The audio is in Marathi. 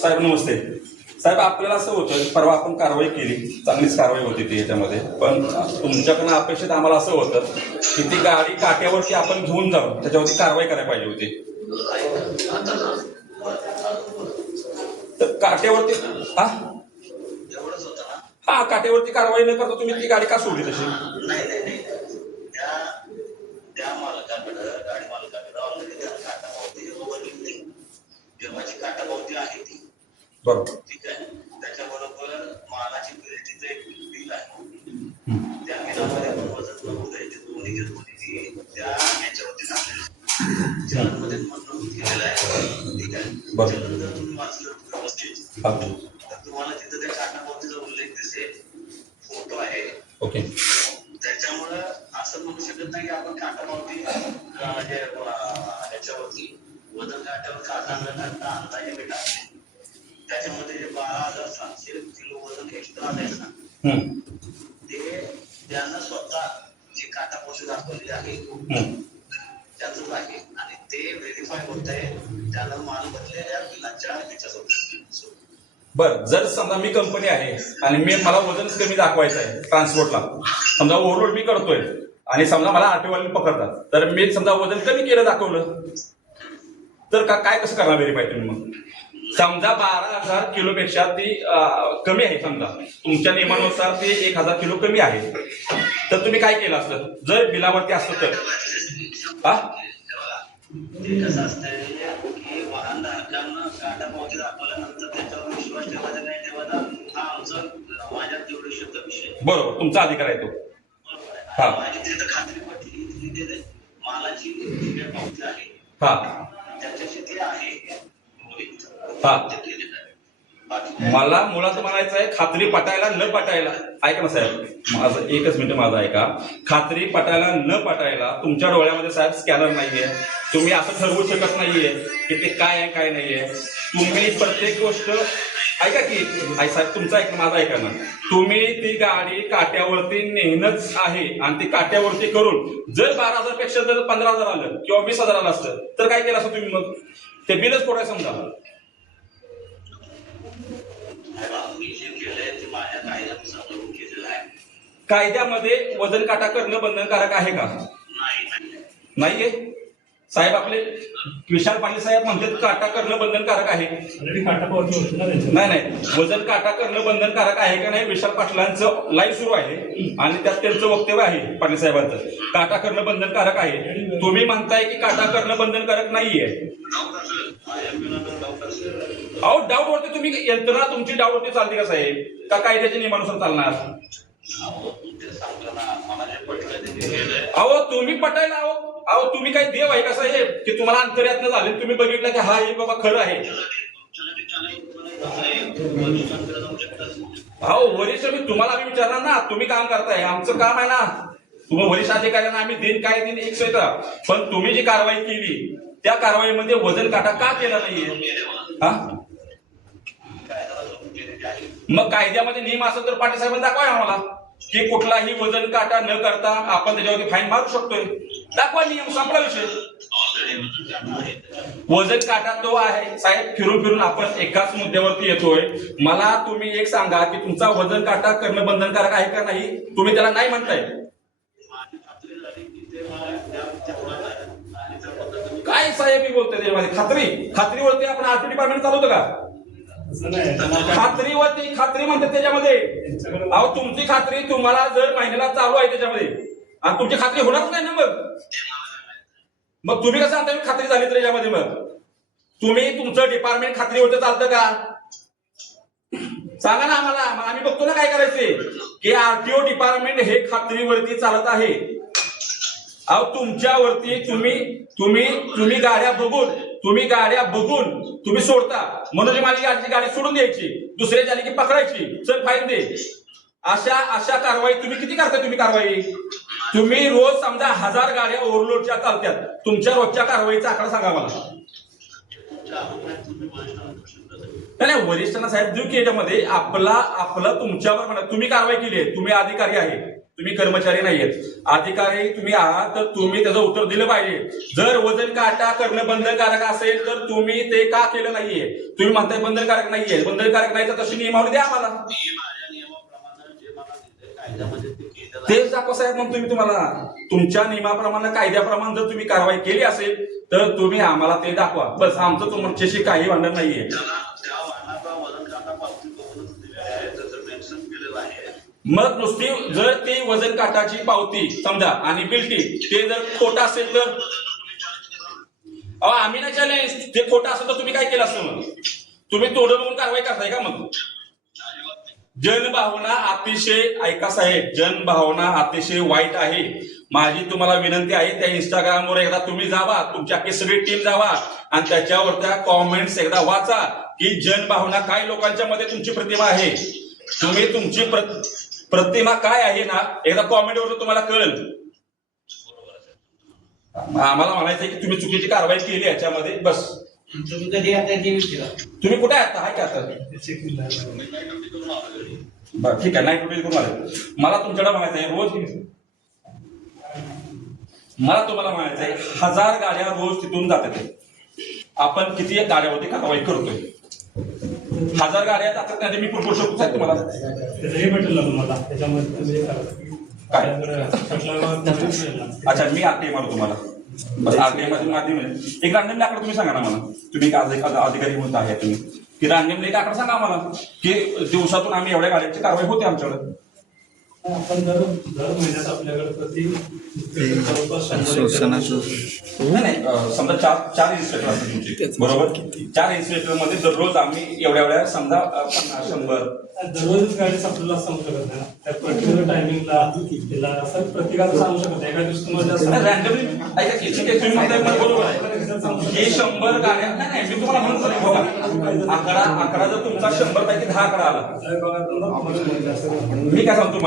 साहेब नमस्ते. साहेब आपल्याला असं होतं, परवा आपण कारवाई केली, चांगलीच कारवाई होती ती याच्यामध्ये, पण तुमच्याकडनं अपेक्षित आम्हाला असं होतं की ती गाडी काट्यावरती आपण घेऊन जाऊन त्याच्यावरती कारवाई करायला पाहिजे होती. तर काट्यावरती हा काट्यावरती कारवाई न करता तुम्ही ती गाडी का सोडली तशी? त्या मालकाकडे गाडी मालकाकडे ऑलरेडी त्याला काटा पावती जेव्हाची काटा पावती आहे ती बरोबर, ठीक आहे. त्याच्याबरोबर मालाची क्रेडिटचं एक बिल आहे, त्या बिलामध्ये पण वजन नमूद आहे, ते दोन्ही त्या याच्यावरती टाकलेलं चलनमध्ये नमूद केलेलं आहे, ठीक आहे. चलन जर तुम्ही वाचलं व्यवस्थित तर तुम्हाला तिथं त्या काटा पावतीचा उल्लेख दिसेल, फोटो आहे. ओके. त्याच्यामुळं असं म्हणू शकत नाही की आपण काटा पावती म्हणजे ह्याच्यावरती वजन काट्यावर काटा न टाकता अंदाजे मी टाकले. त्याच्यामध्ये जे 12,700 किलो वजन एक्स्ट्रा आलंय ना, ते त्यांना स्वतः जी काटा पावती दाखवलेली आहे त्याच आहे आणि ते व्हेरीफाय होत आहे त्याला माल बदलेल्या बिलाच्या ह्याच्यासोबत. बरं, जर समजा मी कंपनी आहे आणि मला वजन कमी दाखवायचं आहे ट्रान्सपोर्टला, समजा ओव्हरलोड मी करतोय आणि समजा मला आरटीओवाले पकडतात, तर मी समजा वजन कमी केलं दाखवलं तर काय कसं करणार व्हेरीफाय तुम्ही? मग समजा 12,000 किलोपेक्षा ती कमी आहे, समजा तुमच्या नियमानुसार ते 1,000 किलो कमी आहे, तर तुम्ही काय केलं असतं जर बिलावरती असतं तर? ते कसं असतंय की वाहनधारकांना काटा पावती दाखवल्यानंतर त्याच्यावर विश्वास ठेवायचा नाही ठेवायचा हा आमचा माझ्या जेवढी शुद्ध विषय. बरोबर, तुमचा अधिकार आहे तो. बरोबर आहे. माझी तिथं खात्री पटली दिली मालाची जी पावती आहे त्याच्याशी ती आहे. मला मुळात म्हणायचं आहे खात्री पटायला न पटायला, ऐका ना साहेब, माझं एकच मिनिट माझं ऐका. खात्री पटायला न पटायला तुमच्या डोळ्यामध्ये साहेब स्कॅनर नाहीये, तुम्ही असं ठरवू शकत नाहीये की ते काय आहे काय नाहीये. तुम्ही प्रत्येक गोष्ट ऐका की साहेब, तुमचं ऐक माझं ऐका ना. तुम्ही ती गाडी काट्यावरती नेहणंच आहे आणि ती काट्यावरती करून जर 12,000 पेक्षा जर 15,000 आलं किंवा 20,000 आलं असतं तर काय केलं असतं तुम्ही? मग ते बिलच फोडायचं समजा. कायद्यामध्ये वजन काटा करणं बंधनकारक आहे का? नाहीये साहेब. आपले विशाल पाटील साहेब म्हणतात काटा करणं बंधनकारक आहे. नाही, वजन काटा करणं बंधनकारक आहे का नाही? विशाल पाटलांचं लाईव्ह सुरू आहे आणि त्यात त्यांचं वक्तव्य आहे पाटील साहेबांचं, काटा करणं बंधनकारक आहे. तुम्ही म्हणताय की काटा करणं बंधनकारक नाहीये. अहो डाऊट वरती तुम्ही यंत्रणा तुमची डाऊट वरती चालते का साहेब? का कायद्याच्या नियमानुसार चालणार? अहो तुम्ही पटायला अहो तुम्ही काही देव आहे का साहेब की तुम्हाला अंतर्यातनं झाले तुम्ही बघितलं की हा हे बाबा खरं आहे? अहो वरिष्ठ मी तुम्हाला आम्ही विचारणार ना, तुम्ही काम करताय, आमचं काम आहे ना तुम्ही वरिष्ठ अधिकाऱ्यांना आम्ही देईन काय देईन एक सहित. पण तुम्ही जी कारवाई केली त्या कारवाईमध्ये वजन काटा का केला नाहीये? मग कायद्यामध्ये नियम असेल तर पाटील साहेबांनी दाखवाय आम्हाला की कुठलाही वजन काटा न करता आपण त्याच्यावरती फाईन मारू शकतोय. दाखवा नियम, संपला विषय. वजन काटा तो आहे साहेब. फिरून फिरून आपण एकाच मुद्द्यावरती येतोय. मला तुम्ही एक सांगा की तुमचा वजन काटा करणं बंधनकारक आहे का नाही? तुम्ही त्याला नाही म्हणताय. काय साहेब मी बोलतोय त्याच्यामध्ये? खात्रीवरती आपण आरटी डिपार्टमेंट चालवतो का? खात्री म्हणतात त्याच्यामध्ये. अहो तुमची खात्री तुम्हाला जर महिन्याला चालू आहे त्याच्यामध्ये आणि तुमची खात्री होणारच नाही ना. मग तुम्ही कसं सांगता खात्री झाली तर याच्यामध्ये? मग तुम्ही तुमचं डिपार्टमेंट खात्रीवरती चालतं का? सांगा ना आम्हाला, आम्ही बघतो ना काय करायचे की आरटीओ डिपार्टमेंट हे खात्रीवरती चालत आहे. अहो तुमच्यावरती तुम्ही गाड्या बघून तुम्ही सोडता म्हणून माझी गाडी सोडून द्यायची, दुसऱ्या झाली की पकडायची, चल फाईन दे. अशा कारवाई तुम्ही किती करताय? तुम्ही रोज समजा 1000 गाड्या ओव्हरलोडच्या चालतात. तुमच्या रोजच्या कारवाईचा आकडा सांगा मला. नाही वरिष्ठांना साहेब देऊ की याच्यामध्ये आपलं तुमच्यावर म्हणा, तुम्ही कारवाई केली आहे, तुम्ही अधिकारी आहे, तुम्ही कर्मचारी नाहीयेत, अधिकारी तुम्ही आहात, तर तुम्ही त्याचं उत्तर दिलं पाहिजे. जर वजन काटा करणं बंधनकारक असेल तर तुम्ही ते का केलं नाहीये? तुम्ही म्हणताय बंधनकारक नाहीये, बंधनकारक नाही तर तशी नियमावली द्या आम्हाला. मी माझ्या नियमाप्रमाणे जे मला दिलंय कायद्यामध्ये ते केलेलं आहे. तेच दाखवा साहेब. मग तुम्हाला तुमच्या नियमाप्रमाणे कायद्याप्रमाणे जर तुम्ही कारवाई केली असेल तर तुम्ही आम्हाला ते दाखवा. बस, आमचं तुमच्याशी काही भांडण नाहीये. त्या वाहनाचा वजन काटा पावती करूनच दिलेली आहे, त्याचं मेन्शन केलेलं आहे. मग नुसती जर ती वजन काटाची पावती समजा आणि बिल्टी ते जर खोटं असेल तर आम्ही नाही चॅलेंज. ते खोटं असेल तर तुम्ही काय केलं असतं? मग तुम्ही तोडून म्हणून कारवाई करताय का? मग जनभावना अतिशय, ऐका साहेब, जनभावना अतिशय वाईट आहे. माझी तुम्हाला विनंती आहे, त्या इंस्टाग्रामवर एकदा तुम्ही जावा, तुमची अख्खी सगळी टीम जावा आणि त्याच्यावर त्या कॉमेंट्स एकदा वाचा की जनभावना काय लोकांच्या मध्ये तुमची प्रतिमा आहे. तुम्ही तुमची प्रतिमा काय आहे ना, एकदा कॉमेंटवर तुम्हाला कळेल. आम्हाला म्हणायचं आहे की तुम्ही चुकीची कारवाई केली याच्यामध्ये. बस, तुम्ही कधी आता तुम्ही कुठे आता आहे का आता? बरं, ठीक आहे, नाईट ड्युटी करून आले. मला तुमच्याकडे म्हणायचं आहे, मला तुम्हाला म्हणायचं आहे, 1000 गाड्या रोज तिथून जातात. आपण किती गाड्यावरती कारवाई करतोय? 1000 गाड्या जातात नाही, मी पुरवू शकतो साहेब तुम्हाला. हे भेटेल ना तुम्हाला त्याच्यामध्ये काय? अच्छा, मी आरटीआय मारू तुम्हाला. बस, आरटीआय मध्ये माध्यम एक रँडमली आकडा तुम्ही सांगा ना मला. तुम्ही आज एक अधिकारी म्हणत आहे तुम्ही की रँडमली एक आकडा सांगा आम्हाला की दिवसातून आम्ही एवढ्या गाड्यांची कारवाई होते आमच्याकडे. आपण दर महिन्यात आपल्याकडे प्रति नाही, समजा चार इन्स्पेक्टर असतात तुमचे, बरोबर? 4 इन्स्पेक्टर मध्ये दररोज आम्ही एवढ्या समजा 50 100 दररोजच गाडी आपल्याला सांगू शकत नाही ना, त्या पर्टिक्युलर टायमिंगला असं प्रत्येकाला सांगू शकत नाही. एका दिवशी तुम्हाला रँडमली ऐका की तुम्ही म्हणताय बरोबर आहे की 100 गाड्या. नाही, मी तुम्हाला म्हणतो आकडा जर तुमचा 100 पैकी 10 आकडा आला, मी काय सांगतो